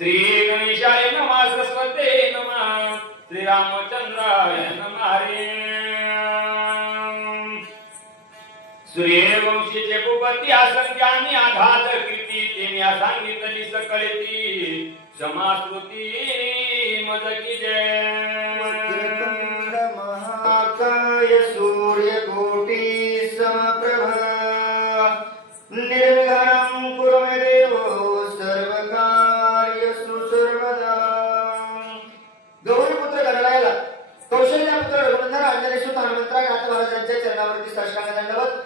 श्री गणेशाय नमः सरस्वते नमः श्री रामचंद्राय नमः रे सूर्यवंशीचे भूपती असंख्यानी आघात कीर्ती तेने सांगितली सकळती समास्कृती मदकी जय महाकाय सूर्यकोटि समप्रभ निर्विघ्नं कुरु मे देवो सर्वकार्येषु सर्वदा गौरीपुत्र गणरायाला कौशल्यपुत्र रघुनंदन अंजनेश्वर हनुमंतराय नाथ महाराजांच्या चरणावरती साष्टांग दंडवत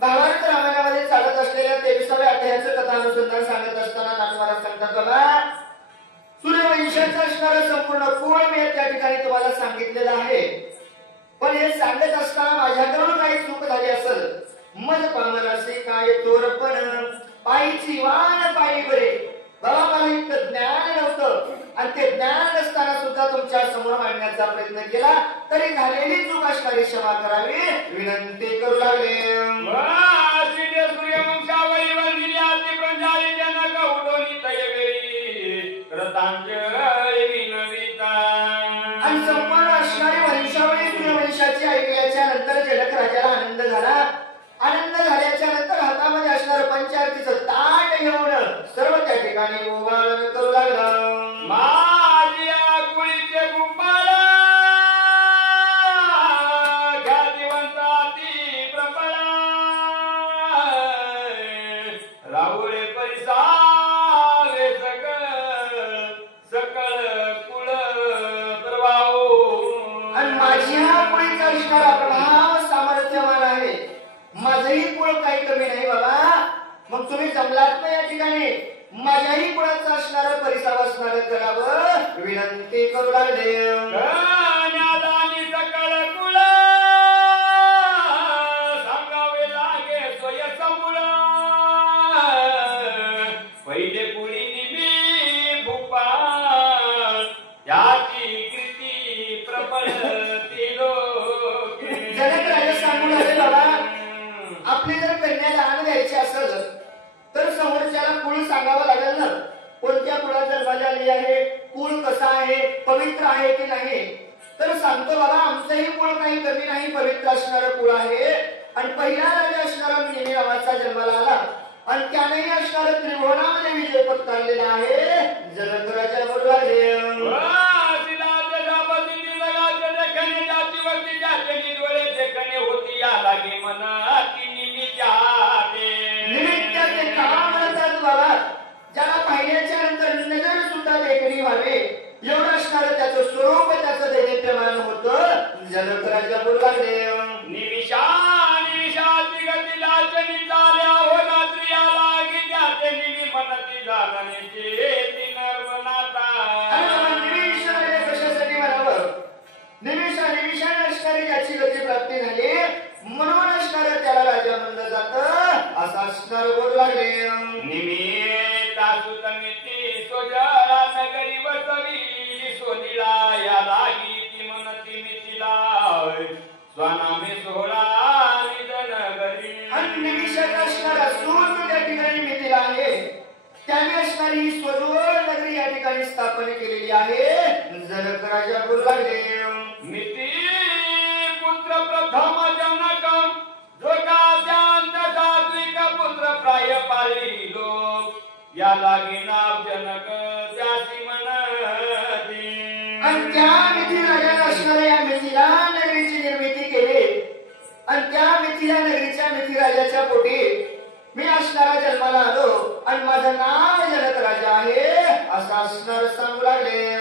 भागवत रामायणामध्ये चालत असलेल्या 23व्या अध्यायाचं कथानुसंधान सांगत असताना नाथ महाराज सांगतात बाबा सूर्यवंशाचं असणारं संपूर्ण कुळ मी त्या ठिकाणी तुम्हाला सांगितलेलं आहे पण हे सांगत असताना माझ्याकडून काही चूक झाली असेल मज पामरासे काय तोरपण पायीची वाण पायी बरे बाबा मला इतकं ज्ञान नव्हतं आणि ते ज्ञान नसताना सुद्धा तुमच्या समोर मांडण्याचा प्रयत्न केला तरी झालेली चूक असणारी क्षमा करावी विनंती करू लागले सूर्यवंशावळी वंदिली आती प्रंजाली जनक उडोनी तयवेळी कृतांजली विनविता आणि संपूर्ण असणारी वंशावळी सूर्यवंशाची ऐकल्याच्या नंतर जनक राजाला आनंद झाला आनंद झाल्याच्या नंतर हातामध्ये असणारं पंचारतीचं ताट घेऊन सर्व त्या ठिकाणी ओवाळण करू लागला माझ्या कुळीचे गोपाळ ख्यातिवंताती प्रबळ राहुळे परिसावे सकळ कुळ प्रभाव आणि माझ्या कुळीचा असणारा प्रभाव सामर्थ्यवान आहे माझंही कुळ काही कमी नाही बाबा मग तुम्ही जमलात ना या ठिकाणी माझ्याही कुळाचं असणारं परिसाव असणारं करावं विनंती करू लागले सकळ कुळ सांगावे लागे स्वयंसमूळ पहिले कुळी निमी भूपाळ याची कीर्ती प्रबळ जनक राजा सांगू लागले बाबा आपली जर कन्या लहान द्यायची असेल तर समोरच्याला कुळ सांगावं लागेल ना कोणत्या कुळात जन्माला आली आहे कुळ कसा आहे पवित्र आहे की नाही तर सांगतो बाबा आमचंही कुळ काही कमी नाही पवित्र असणारं कुळ आहे आणि पहिला राजा असणारा निमी नावाचा जन्माला आला आणि त्यानेही असणारं त्रिभुवनामध्ये विजय पत्करलेला आहे जनक राजा बोलू लागले होती या लागे मना ती निमित्ताचे काम म्हणतात बाबा ज्याला पाहिल्याच्या नंतर नजर सुद्धा देखणी व्हावे एवढं असणारं त्याचं स्वरूप त्याचं दैदिप्यमान होतं जनक राजा बोलू लागले निविषाची गती लाचनी चाल्या हो रात्रिया लागी त्याचे निमी मनती जाणण्याचे ती नर्मनाता कशासाठी म्हणावं निमिषाने असणारी त्याची गती प्राप्ती झाली म्हणून असणारं त्याला राजा म्हणलं जातं असं असणारं बोलू लागले निमित्ता सुतमिती सोजरा नगरी बसवी सोनिला या लागी ती मनती मिथिला स्वनामे सोहळा निधन नगरी आणि निमिषात असणारा सूर्य त्या ठिकाणी मिथिला आहे त्याने असणारी ही स्वजोळ नगरी या ठिकाणी स्थापन केलेली आहे जनक राजा बोलू लागले मिती पुत्र प्रथम जनक जो का शांत सात्विक पुत्र प्राय पाळी लोक या लागे नाव जनक त्यासी मनती आणि त्या मिथिला राजाने असणाऱ्या या मिथिला नगरीची निर्मिती केली आणि त्या मिथिला नगरीच्या मिथी राजाच्या पोटी मी असणारा जन्माला आलो आणि माझं नाव जनक राजा आहे असं असणार सांगू लागले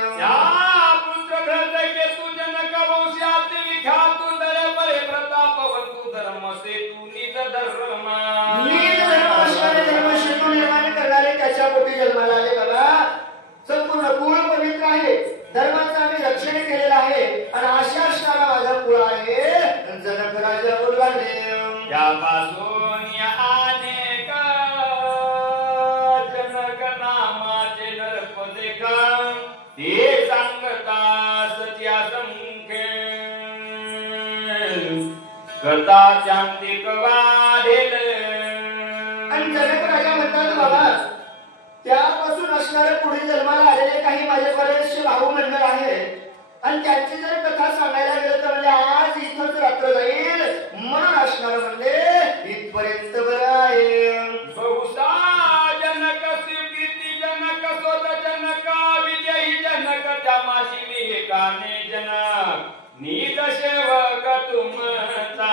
पुत्र ग्रंथ केतू जनक वंशातील विख्यातू दर बरे प्रतापवंतू धर्म सेतू निज धर्म धर्मशेतू निर्माण करणारे त्याच्या पोटी जन्माला आले बाबा संपूर्ण कुळ पवित्र आहे धर्माचं आम्ही रक्षण केलेलं आहे आणि अशा असणारा माझा कुळ आहे जनक राजा बोलू लागले त्यापासून या अनेक जनक नामाचे नरप देखा ते सांगता सत्या संख्ये करता शांतिक वाढेल आणि जनक राजा म्हणतात बाबा त्यापासून असणारे पुढे जन्माला माझे बरेचसे भाऊ मंडळ आहे आणि त्यांची जर कथा सांगायला गेलं तर म्हणजे आज इथंच रात्र जाईल म्हणून असणार म्हणजे इथपर्यंत बरं आहे. बहुसा जनक स्वीकृती जनक स्वत जनक विजयी जनक त्यामाशी मी काने जनक नीत सेवक तुमचा.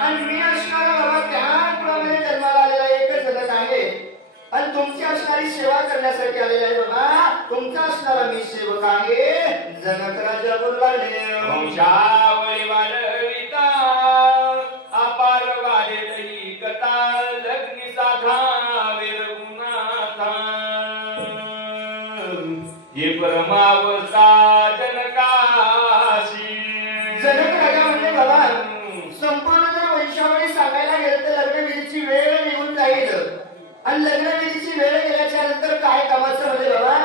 आणि मी असणार बाबा त्या कुळामध्ये जन्माला आलेला एकच जनक आहे आणि तुमची असणारी सेवा करण्यासाठी आलेला आहे बाबा. तुमचा असणारा मी सेवक आहे. जनक राजा बोलू लागले वंशावळी वाढविता अपार वाढेली कथा लग्नी साधा विरगुनाथा हे परमावसा जनकाशी. जनक राजा म्हणजे बाबा संपूर्ण जर वंशावळी सांगायला गेलं तर लग्नविधीची वेळ निघून जाईल आणि लग्नविधीची वेळ गेल्याच्या नंतर काय कामाचं म्हणजे बाबा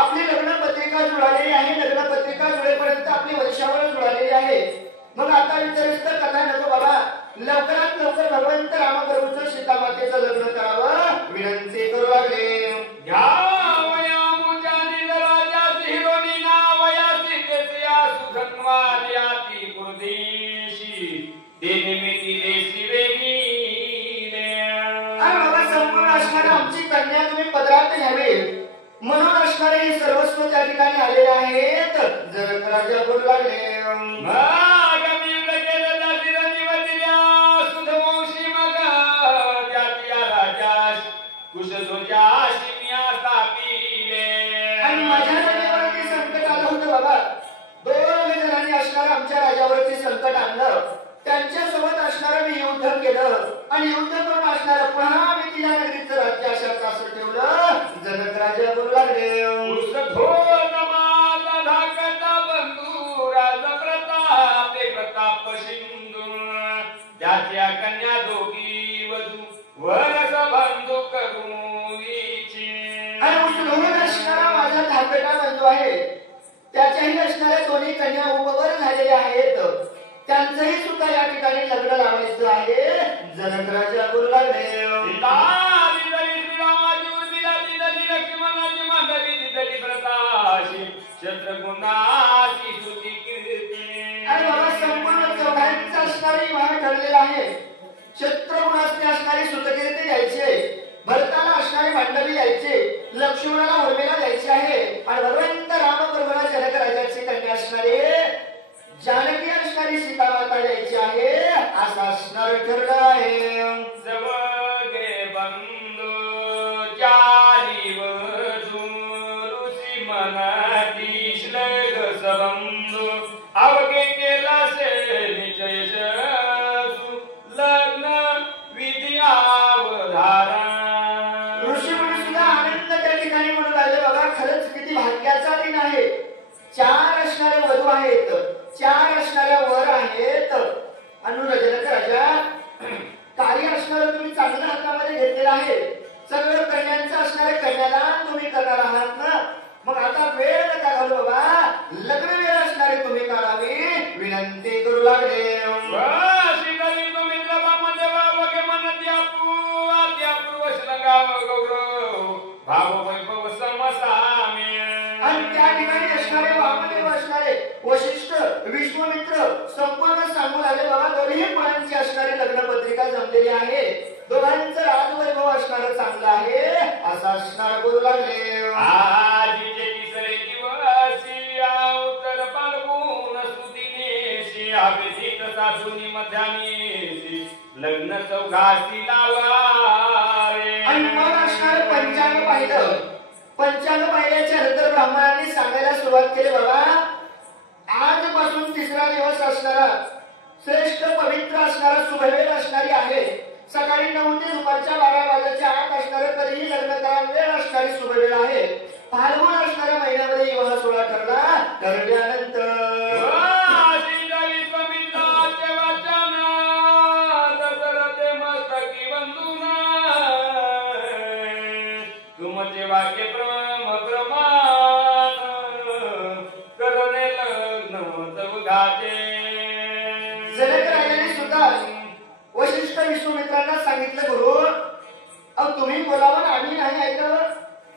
आपली लग्न पत्रिका जुळालेली आहे. लग्न पत्रिका जुळेपर्यंत आपली वंशावळ जुळालेली आहे. मग आता विचारित कथा नको बाबा. लवकरात लवकर भगवंत रामप्रभूचं सीतामातेचं लग्न करावं विनंती करू लागले. आमची कन्या तुम्ही पदरात घ्यावी म्हणून असणारे हे सर्वस्व त्या ठिकाणी आलेले आहेत. जनक राजा बोलू लागले आणि माझ्या राजावरती संकट आलं होतं बाबा. दोन जणांनी असणारं आमच्या राजावरती संकट आणलं. त्यांच्यासोबत असणारं मी युद्ध केलं आणि युद्ध करून असणारं पुन्हा मी तिला नगरीचं राज्य अशाचं असं ठेवलं. जनक राजा बोलू लागले प्रताप सिंधू त्याच्या कन्या दोघी वधू वरस बंधू करून असणारा माझा धाकटा बंधू आहे. त्याच्याही असणाऱ्या दोन्ही कन्या उपवर झालेल्या आहेत. त्यांचंही सुद्धा या ठिकाणी लग्न लावायचं आहे. जनक राजा बोलू लागले अरे बाबा संपूर्ण चौघांचं असणारी विवाह ठरलेला आहे. शत्रुघ्नासने असणारी सुतकीर्ती द्यायची, भरताला असणारी मांडवी द्यायची, लक्ष्मणाला उर्मिला द्यायची आहे आणि भगवंत रामप्रभूला जनक राजाची कन्या असणारी जानकी असणारी सीतामाता द्यायची आहे असं असणार ठरलं आहे. जवगे बंधू चारी वधू ऋषी मनाती श्लेघ सबंधू अवघे केला से निचय लग्न विधी अवधारा. ऋषी मुनी सुद्धा आनंद त्या ठिकाणी म्हणू लागले बाबा खरंच किती भाग्याचा दिन आहे. 4 असणारे वधू आहेत, 4 असणाऱ्या वर आहेत. जनक राजा कार्य असणारं तुम्ही चांगलं हातामध्ये घेतलेलं आहे. सगळं कन्यांचं असणारे कन्यादान तुम्ही करणार आहात ना. मग आता वेळ नका घालू बाबा. लग्न वेळ असणारी तुम्ही करावी विनंती करू लागले. आणि त्या ठिकाणी असणारे वामदेव असणारे वशिष्ठ विश्वामित्र संपूर्ण सांगून आले बाबा दोन्ही मुलांची असणारी लग्न पत्रिका जमलेली आहे. दोघांचं राजवैभव असणारं चांगलं आहे असं असणार बोलू लागले. आजीचे तिसरे दिवसी उत्तर फाल्गुन सुदिनेशी अभिजित साधुनी मध्यानेशी लग्न चौघासी लावावे. आणि मग असणार पंचांग पाहिलं. पंचांग पाहिल्याच्या नंतर ब्राह्मणांनी सांगायला सुरुवात केली बाबा आजपासून तिसरा दिवस असणारा श्रेष्ठ पवित्र असणारा शुभवेळ असणारी आहे. सकाळी 9 ते दुपारच्या 12 वाजेच्या आत असणारे तरीही लग्न करा वेळ असणारी शुभवेळ आहे. फाल्गुन असणाऱ्या महिन्यामध्ये विवाह सोहळा ठरला. ठरल्यानंतर वाक्य प्रमाण करणे लग्न चौघाचे. जनक राजाने सुद्धा वशिष्ठ विश्वामित्रांना सांगितलं गुरु अहो तुम्ही बोलावं आम्ही नाही ऐकावं.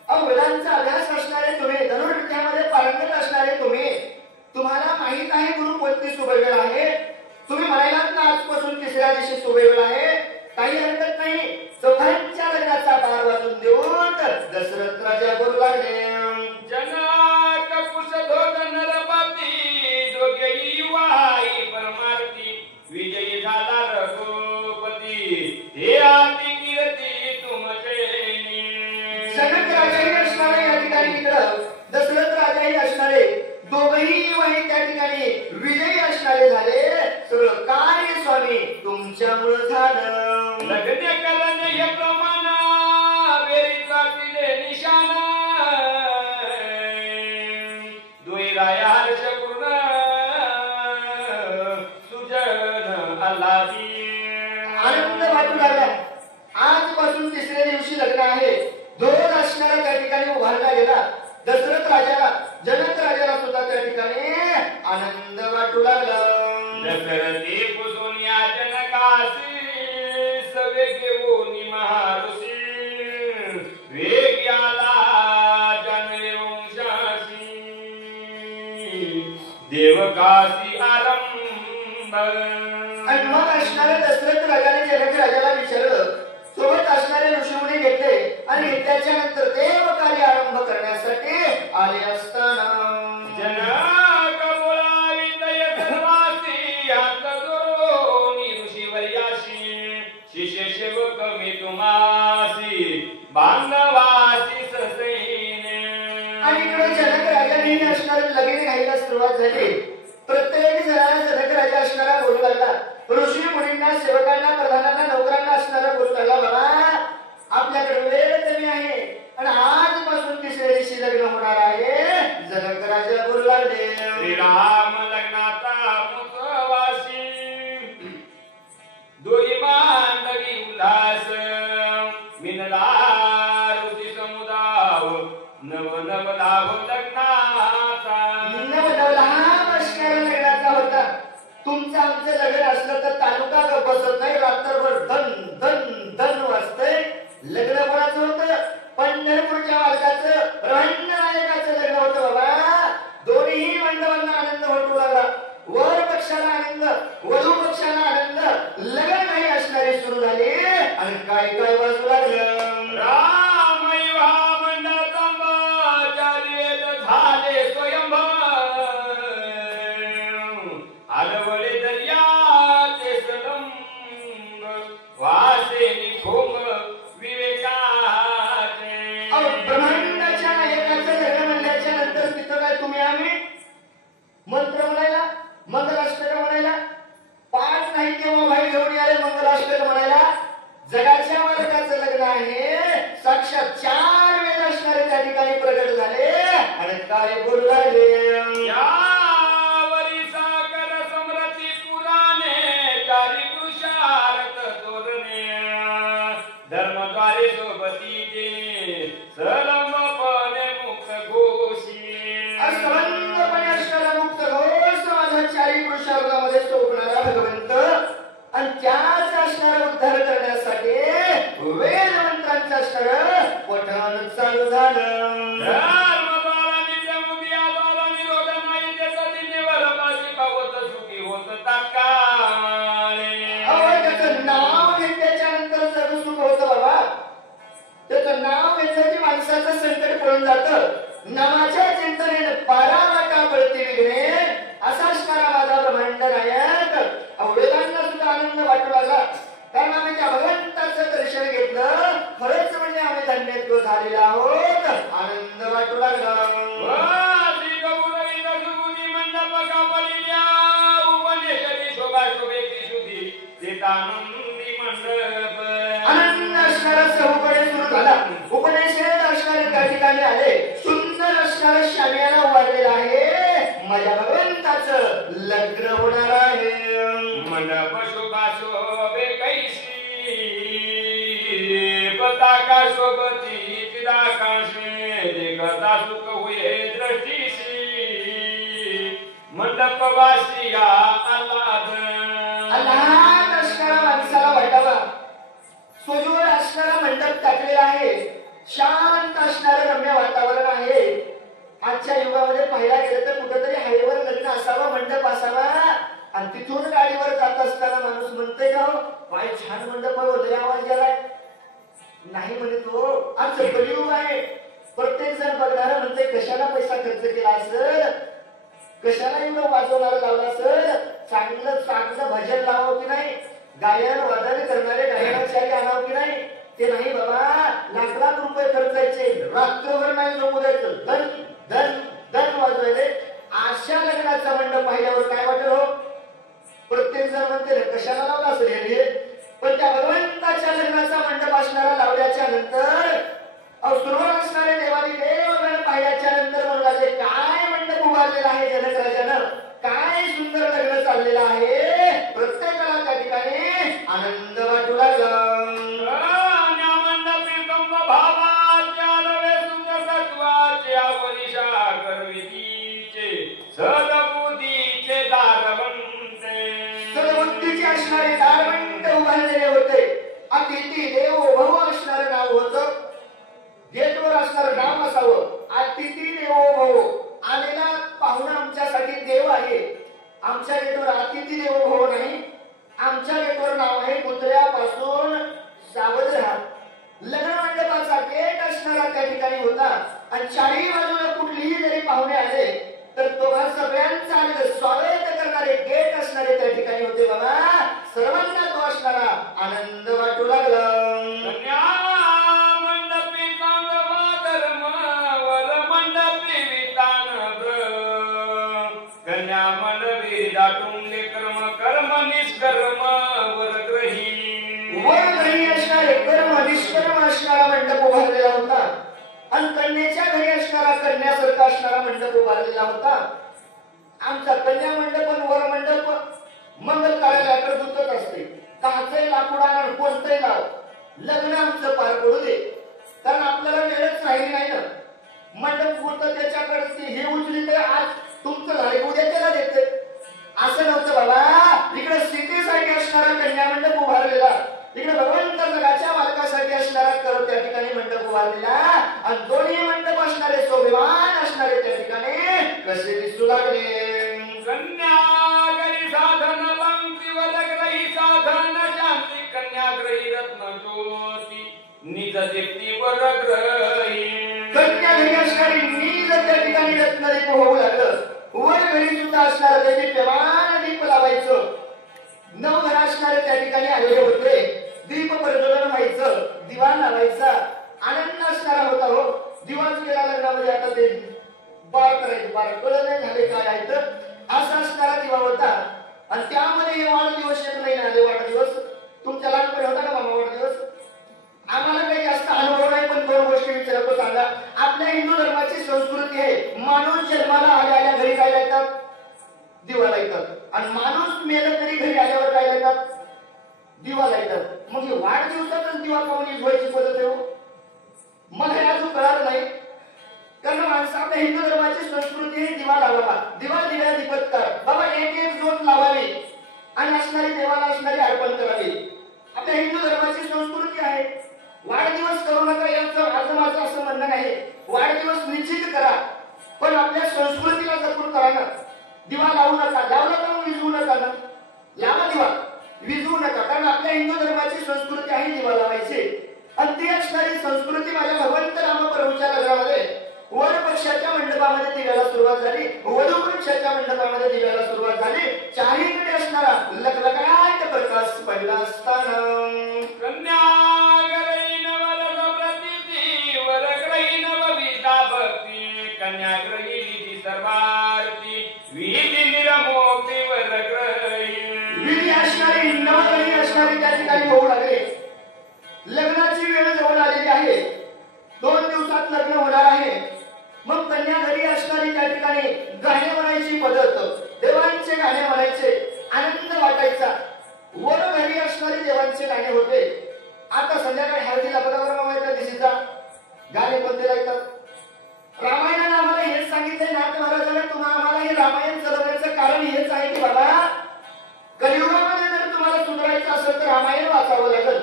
अहो वेदांचा अभ्यास असणारे तुम्ही धनुर्विद्यामध्ये आणि त्या ठिकाणी विजयी असणारे झाले. सगळं कार्य स्वामी तुमच्यामुळे झालं. लग्न कलन हे प्रमाण वेरीचा दिले निशाण दुईराया हर्ष पूर्ण सुजन आल्हादी. आनंद वाटू लागला. आजपासून तिसऱ्या दिवशी लग्न आहे. ढोल असणारा त्या ठिकाणी उभारला गेला. दशरथ राजाला जनक राजाला सुद्धा त्या ठिकाणी आनंद वाटू लागला. दशरथी पुसून या जनकासी सवे घेऊन महाऋषी वेग याला जानवे वंशासी देवकासी आरंभ. आणि मग असणाऱ्या दशरथ राजाने जनक राजाला विचारलं. सोबत असणारे ऋषीमुनी घेतले आणि त्याच्यानंतर देव कार्य आरंभ करण्यासाठी आले असताना जनक बोलावी दय धर्मासी हात दोनी ऋषीवर्याशी शिष्य सेवक मी तुम्हासी बांधवासी ससैने. आणि इकडे जनक राजाने असणारे लगीन घ्यायला सुरुवात झाली. प्रत्येक जणाला जनक राजा असणारा बोलू लागला. ऋषी मुनींना सेवकांना प्रधानांना नोकरांना असणारा बोलू लागला. बाबा आपल्याकडे वेळ कमी आहे आणि आजपासून तिसऱ्या दिवशी लग्न होणार आहे. जनक राजा बोलू लागले. श्रीराम लग्नाचा मुसवासी दोई मांडवी उल्हास मिनला ऋषी समुदाव नव नव लाभ लग्नाचा. लहान असणारा लग्नाचा होता. तुमचं आमचं लग्न असलं तर तालुका गप्प बसत नाही. रात्रभर धन धन धन वाजतंय. लग्न कोणाचं होतं? पंढरपूरच्या मालकाचं रंग नायकाचं लग्न होतं. बाबा दोन्ही मंडपांना आनंद वाटू लागला. वर पक्षाला आनंद, वधू पक्षाला आनंद. लग्न नाही असणारी सुरू झाली आणि काय काय वाजू लागलं. राम विवाह मंडपात झाले स्वयंभ आलवळे दर्याचे सलंब वासे निखोम विवेकाचे. ब्रह्मांडाच्या नायकाचं लग्न म्हणल्याच्या नंतर तिथं काय तुम्ही आम्ही मंत्र म्हणायला, मंगलाष्टक म्हणायला, पाच नाही तेव्हा भाई घेऊन आले मंगलाष्टक म्हणायला. जगाच्या मालकाचं लग्न आहे. साक्षात 4 वेद असणारे त्या ठिकाणी प्रगट झाले आणि काय बोलू लागले. यावरी साकर समृद्धी पुराणे चारी पुरुषार्थ तोरणे धर्मद्वारे सोबती जे सलंबपणे मुक्त घोषी. असंबंधपणे असणारा मुक्त घोष माझा 4 पुरुषार्थामध्ये सोपणारा भगवंत आणि त्याच असणारा उद्धार करण्यासाठी वेद मंत्रांचं असणारं पठण चालू झालं. धर्मद्वाराने जमुदियाद्वारा निरोध नाही त्याचा दिनेवर पाशी पावत सुखी होत तात्काळे. त्याचं नाव घेतल्याच्या नंतर सर्व सुख होतं. बाबा त्याचं नाव घेतलं की माणसाचं संकट पळून जातं. नामाच्या चिंतनेने पारावाटा पळती विघ्ने असा असणारा माझा ब्रह्मांड नायक. वेदांना सुद्धा आनंद वाटू लागला. कारण आम्ही त्या भगवंताचं दर्शन घेतलं. खरंच म्हणजे आम्ही धन्यत्व झालेलो आहोत. आनंद वाटू लागला. श्री कबुरविंद सुबुधी मंडप कापलिल्या उपनिषदी शोभा शोभेची शुद्धी चेतानंदी मंडप. आनंद असणारा सहपणे सुरू झाला. उपनिषद असणारे त्या ठिकाणी आले. सुंदर असणारा शामियाना उभारलेला आहे. माझ्या भगवंताचं लग्न होणार आहे. मंडप शोभा शोभे कैसी पताका शोभती चिदाकाशी देखता सुख हुए दृष्टीसी मंडप वासिया आल्हाद. लहान असणारा माणसाला वाटावा. सोजूवर असणारा मंडप टाकलेला आहे. शांत असणारं रम्य वातावरण आहे. आजच्या युगामध्ये पाहायला गेलं तर कुठेतरी हायवेवर लग्न असावा, मंडप असावा आणि तिथून गाडीवर जात असताना माणूस म्हणतोय का हो काय छान मंडप आहे, लय आवाज गेलाय. नाही म्हणे तो आमचं कलियुग आहे. प्रत्येक जण बघणारा म्हणतोय कशाला पैसा खर्च केला असेल, कशाला एवढं वाजवणारं लावलं असेल, चांगलं चांगलं भजन लावावं की नाही, गायन वादन करणारे गायनाचारी आणावं की नाही. ते नाही बाबा, लाख लाख रुपये खर्चायचे, रात्रभर नाही झोपू द्यायचं, धन धन धन वाजवायचे. अशा लग्नाचा पाहुणे आले तर तुम्हा सगळ्यांचा आणि स्वागत करणारे गेट असणारे त्या ठिकाणी होते बाबा. सर्वांना तो असणारा आनंद वाटू लागला. कन्या मंडपी चांगवा धर्म वर मंडपी वितान कन्या मंडपी दाटून कर्म कर्म निष्कर्म वरग्रही असणारे कर्म निष्कर्म असणारा मंडप उभारलेला होता आणि कन्याच्या घरी असणारा कन्यासारखा असणारा मंडप उभारलेला होता. आमचा कन्या मंडप आणि वर मंडप मंगल कार्यालय प्रभुत्वच असते. काचही लाकूडाला कोणतंही लाव लग्न आमचं पार पडू दे, कारण आपल्याला वेळच राहिली नाही ना. मंडप बोलतं त्याच्याकडे हे उचली तर आज तुमचं झाले उद्या त्याला देते असं नव्हतं बाबा. इकडे स्थितीसाठी असणारा कन्या मंडप उभारलेला, इकडे भगवंत जगाच्या मालकासाठी असणारा कर त्या ठिकाणी मंडप उभारलेला आणि दोन्ही मंडप असणारे स्वाभिमान असणारे त्या ठिकाणी कसे दिसू लागले. कन्या गरी साधन पंक्ती वलग्रही साधन शांती कन्या ग्रही रत्न ज्योती निज दीप्ती वरग्रही. कन्या घरी असणारी निज त्या ठिकाणी रत्नदीप होऊ लागलं. वर घरी सुद्धा असणारं ते दीप्यमान दीप लावायचं. नऊ घर असणारे त्या ठिकाणी आलेले होते. दीप प्रज्वलन व्हायचं, दिवा लावायचा, आनंद असणारा होता. हो दिवाच केला लग्नामध्ये. आता ते बार करायचे, बार कळत नाही झाले काय आहे तर असा असणारा दिवा होता. आणि त्यामध्ये हे वाढदिवस येत नाही आले. वाढदिवस तुमच्या लहानपणी होता का मामा वाढदिवस? आम्हाला काही जास्त अनुभव नाही, पण दोन गोष्टी विचारतो सांगा. आपल्या हिंदू धर्माची संस्कृती आहे माणूस जन्माला आल्या घरी काय लावतात? दिवा लावतात. आणि माणूस मेला तरी घरी आल्यावर काय लावतात? दिवा लावतात. मग हे वाढदिवसातच दिवा काऊन विझवायची पद्धत आहे? मला हे अजून कळालं नाही, कारण माणसं आपल्या हिंदू धर्माची संस्कृती आहे दिवा लावावा, दिवा दिव्या दीपत्कार बाबा एक एक जोत लावावी आणि असणारी देवाला असणारी अर्पण करावी. आपल्या हिंदू धर्माची संस्कृती आहे. वाढदिवस करू नका याचं माझं असं म्हणणं नाही. वाढदिवस निश्चित करा, पण आपल्या संस्कृतीला जपून करा ना. दिवा लावू नका, लावला तर विझवू नका ना. लावा दिवा, विझवू नका, कारण आपल्या हिंदू धर्माची संस्कृती आहे दिवा लावायची. आणि ती असणारी संस्कृती माझ्या भगवंत राम प्रभूच्या लग्नामध्ये वर पक्षाच्या मंडपामध्ये दिव्याला सुरुवात झाली, वधू पक्षाच्या मंडपामध्ये दिव्याला सुरुवात झाली. चारीकडे असणारा लखलखाट प्रकाश पडला असताना कन्या ग्रही नवल प्रतिती वरग्रही नवविदा भक्ती कन्या ग्रही विधी सर्वार्थी विधी निरमोक्ती वरग्रही. विधी असणारी नवग्रही असणारी त्या ठिकाणी होऊ लागले. लग्नाची वेळ जवळ आलेली आहे. 2 दिवसात लग्न होणार आहे. मग कन्या घरी असणारी त्या ठिकाणी गाणे म्हणायची पद्धत, देवांचे गाणे म्हणायचे, आनंद वाटायचा. वर घरी असणारी देवांचे गाणे होते. आता संध्याकाळी हळदीला बरोबर मामाच्या दिवशीचा गाणे कोणते लागतात? रामायणाने आम्हाला हेच सांगितले नाथ महाराजांनी, तुम्हाला आम्हाला हे रामायण चालवण्याचं कारण हेच आहे की बाबा कलियुगामध्ये जर तुम्हाला सुधारायचं असेल तर रामायण वाचावं लागेल.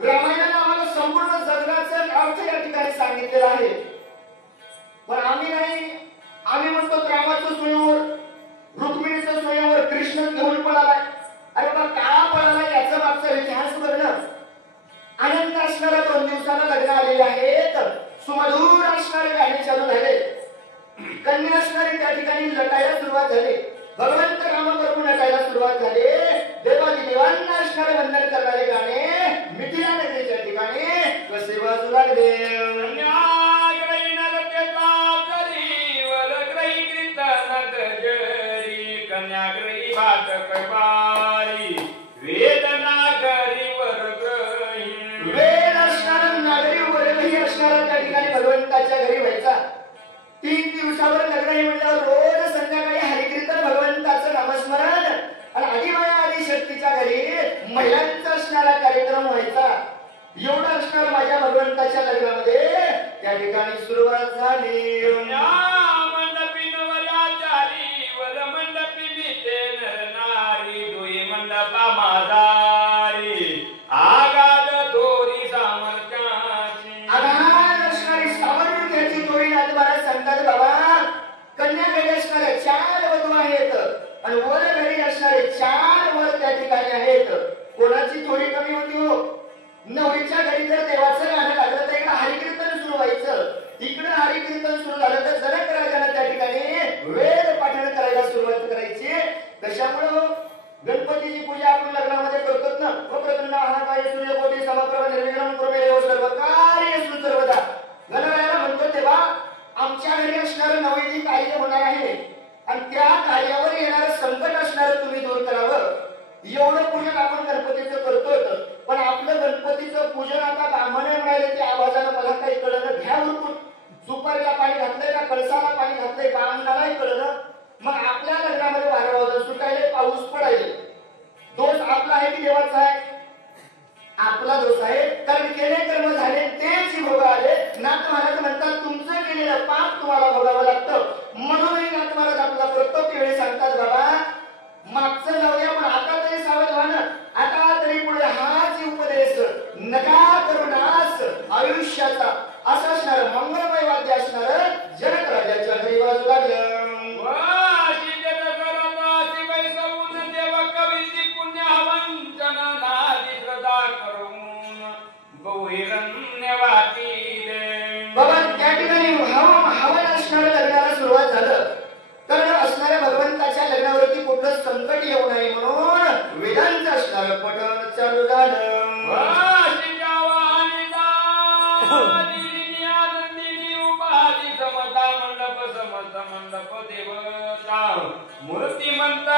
रामायणाने आम्हाला संपूर्ण जगाचा अर्थ या ठिकाणी सांगितलेला आहे. पण आम्ही नाही, आम्ही म्हणतो रामाचं स्वयंवर, रुक्मिणीचं स्वयंवर कृष्ण घेऊन पळालाय. अरे बा का पळाला याचा मागचा इतिहास बघणं. आनंद असणारा 2 दिवसाला लग्न आलेले आहेत. सुमधूर असणारे गाणे चालू झाले. कन्या असणारे त्या ठिकाणी नटायला सुरुवात झाली. भगवंत रामाबरोबर नटायला सुरुवात झाली. देवादी देवांना असणारे वंदन करणारे गाणे मिथिला नगरीच्या ठिकाणी कसे वाजू लागले. कन्याग्रही भाटकवारी वेदना गरी वरग्रही. वेद असणारा नागरी वरग्रही असणारा त्या ठिकाणी भगवंताच्या घरी व्हायचा. 3 दिवसावर लग्न आहे म्हटल्यावर रोज संध्याकाळी हरिकीर्तन, भगवंताचं नामस्मरण आणि आदिमाया आदिशक्तीच्या घरी महिलांचा असणारा कार्यक्रम व्हायचा. एवढं असणार माझ्या भगवंताच्या लग्नामध्ये त्या ठिकाणी सुरुवात झाली. मंडपी नवलाचारी वर मंडपी विते नर नारी दुई मंडपा माधारी आगाद दोरी सामर्थ्याची. आगाद असणारी सामर्थ्याची दोरी नाथ महाराज सांगतात बाबा. कन्या घरी असणारे 4 वधू आहेत आणि वर घरी असणारे 4 वर त्या ठिकाणी आहेत. कोणाची थोडी कमी होती हो? नवरीच्या घरी जर देवाचं गाणं लागलं तर इकडे हरिकीर्तन सुरू व्हायचं. इकडे हरिकीर्तन सुरू झालं तर जनक राजाने असणारं नवैदिक कार्य होणार आहे आणि त्या कार्यावर येणारं संकट असणारं तुम्ही दूर करावं एवढं पूजन आपण गणपतीचं करतो. पण आपलं गणपतीचं पूजन आता ब्राह्मणे म्हणाले त्या आवाजानं मला काही कळलं घ्या उरकून सुपारीला पाणी घातलंय का कळसाला पाणी घातलंय ब्राह्मणालाही कळलं. मग आपल्या लग्नामध्ये 12 वाजता सुटायले पाऊस पडायले दोष आपला आहे की देवाचा आहे? आपला दोष आहे. कारण केले कर्म झाले तेच भोग आले. नाथ महाराज म्हणतात तुमचं केलेलं पाप तुम्हाला भोगावं लागतं. म्हणूनही नाथ महाराज आपल्याला प्रत्येक वेळी सांगतात बाबा मागचं जाऊया पण आता तरी सावध व्हा ना. आता तरी पुढे हाच उपदेश नका करू नास आयुष्याचा असं असणार मंगलमय वाद्य असणार जनक राजाच्या घरी वाजू लागलं. बाबा त्या ठिकाणी हवन असणाऱ्या लग्नाला सुरुवात झालं. कारण असणाऱ्या भगवंताच्या लग्नावरती कुठलं संकट येऊ नये म्हणून वेदांचं असणारं पठण चालू झालं. मूर्तिमंत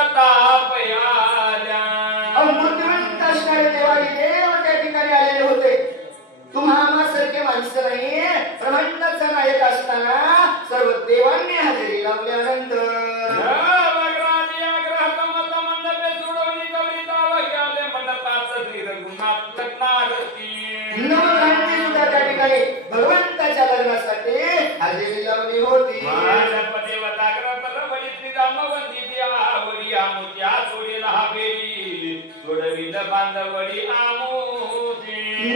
मूर्तिमंत असणारे देवारी देव त्या ठिकाणी आलेले होते. तुम्हा सारखे माणसं नाही ब्रह्मांडाचा नायक असताना सर्व देवांनी हजेरी लावल्यानंतर नवग्रहांनी सुद्धा त्या ठिकाणी भगवंताच्या लग्नासाठी हजेरी लावली होती.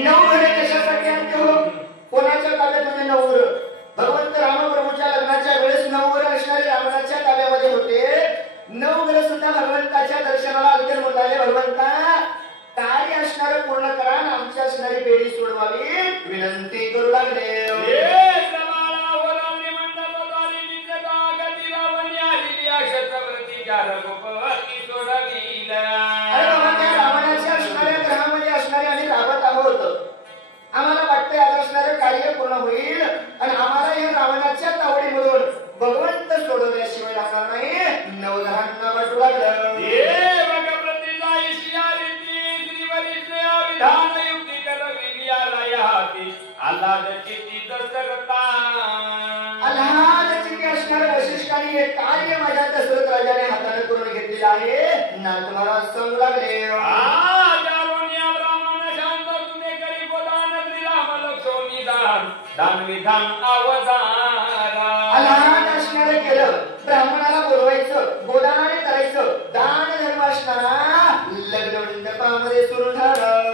नवघरे कशासाठी आणते हो? कोणाच्या ताब्यात होते नवघर? भगवंत रामप्रभूच्या लग्नाच्या वेळेस नवघर असणारे रावणाच्या ताब्यामध्ये होते. नवघर सुद्धा भगवंताच्या दर्शनाला आले म्हणाले भगवंता कार्य असणारं पूर्ण करा आमची असणारी बेडी सोडवावी विनंती करू लागले. आम्हाला वाटतंय आज असणारं कार्य पूर्ण होईल आणि आम्हाला या रावणाच्या तावडीमधून भगवंत सोडवल्याशिवाय राहणार नाही. नवग्रहांना वाटू लागलं असणाऱ्या वशिष्ठाने हे कार्य माझ्या दशरथ राजाने हाताने करून घेतलेलं आहे. नाथ महाराज सांगू लागले असणारे केलं ब्राह्मणाला बोलवायचं गोदानाने करायचं दान धर्म असणारा लग्न मंडपामध्ये सुरू झालं.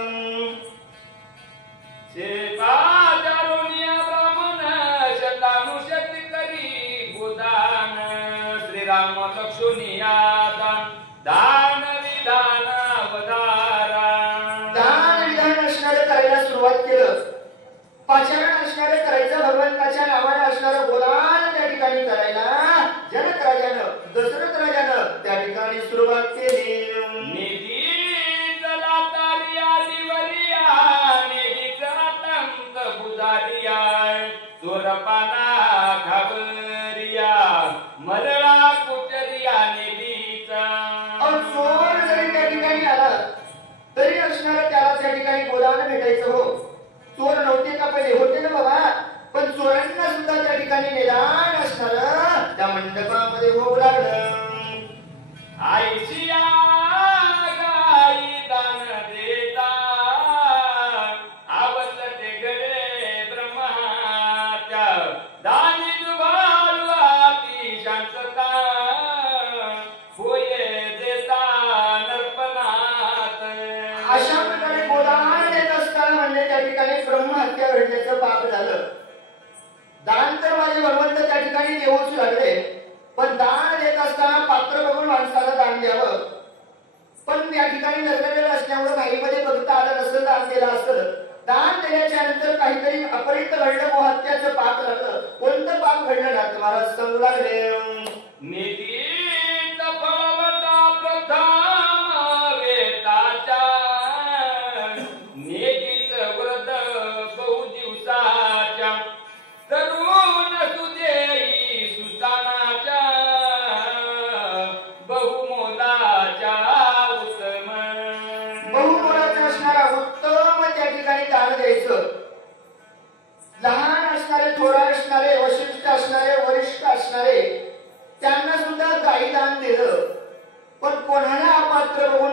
श्रीराम लक्ष्मी दान विधान दान विधान असणारे करायला सुरुवात केलं. पाचारण असणारे करायचं भगवंताच्या नावाने असणारं गोदान त्या ठिकाणी करायला जनक राजानं दशरथ राजानं त्या ठिकाणी सुरुवात केली. चोर जरी त्या ठिकाणी आला तरी असणारं त्याला त्या ठिकाणी गोदान भेटायचं हो. चोर नव्हते का पहिले होते ना बाबा पण चोरांना सुद्धा त्या ठिकाणी निदान असणार त्या मंडपामध्ये होऊ लागलं. आईची गाई दान देता आवडते गडे ब्रह्मात्या दानी दुभारवाती शांतता होय देता नर्पणात. अशा प्रकारे गोदान देत असताना म्हणजे त्या ठिकाणी ब्रह्महत्या घडल्याचं पाप झालं. दान तर माझे भगवंत त्या ठिकाणी देऊच लागले पण दान देत असताना पात्र बघून माणसाला दान द्यावं. पण त्या ठिकाणी लग्नवेळ असल्यामुळे घाईमध्ये बघता आलं नसेल दान केलं असतं. दान दिल्याच्या नंतर काहीतरी अपरित घडलं गोहत्याचं पाप झालं. कोणतं पाप घडलं ना महाराज सांगू लागले पण कोणाला अपात्र बघून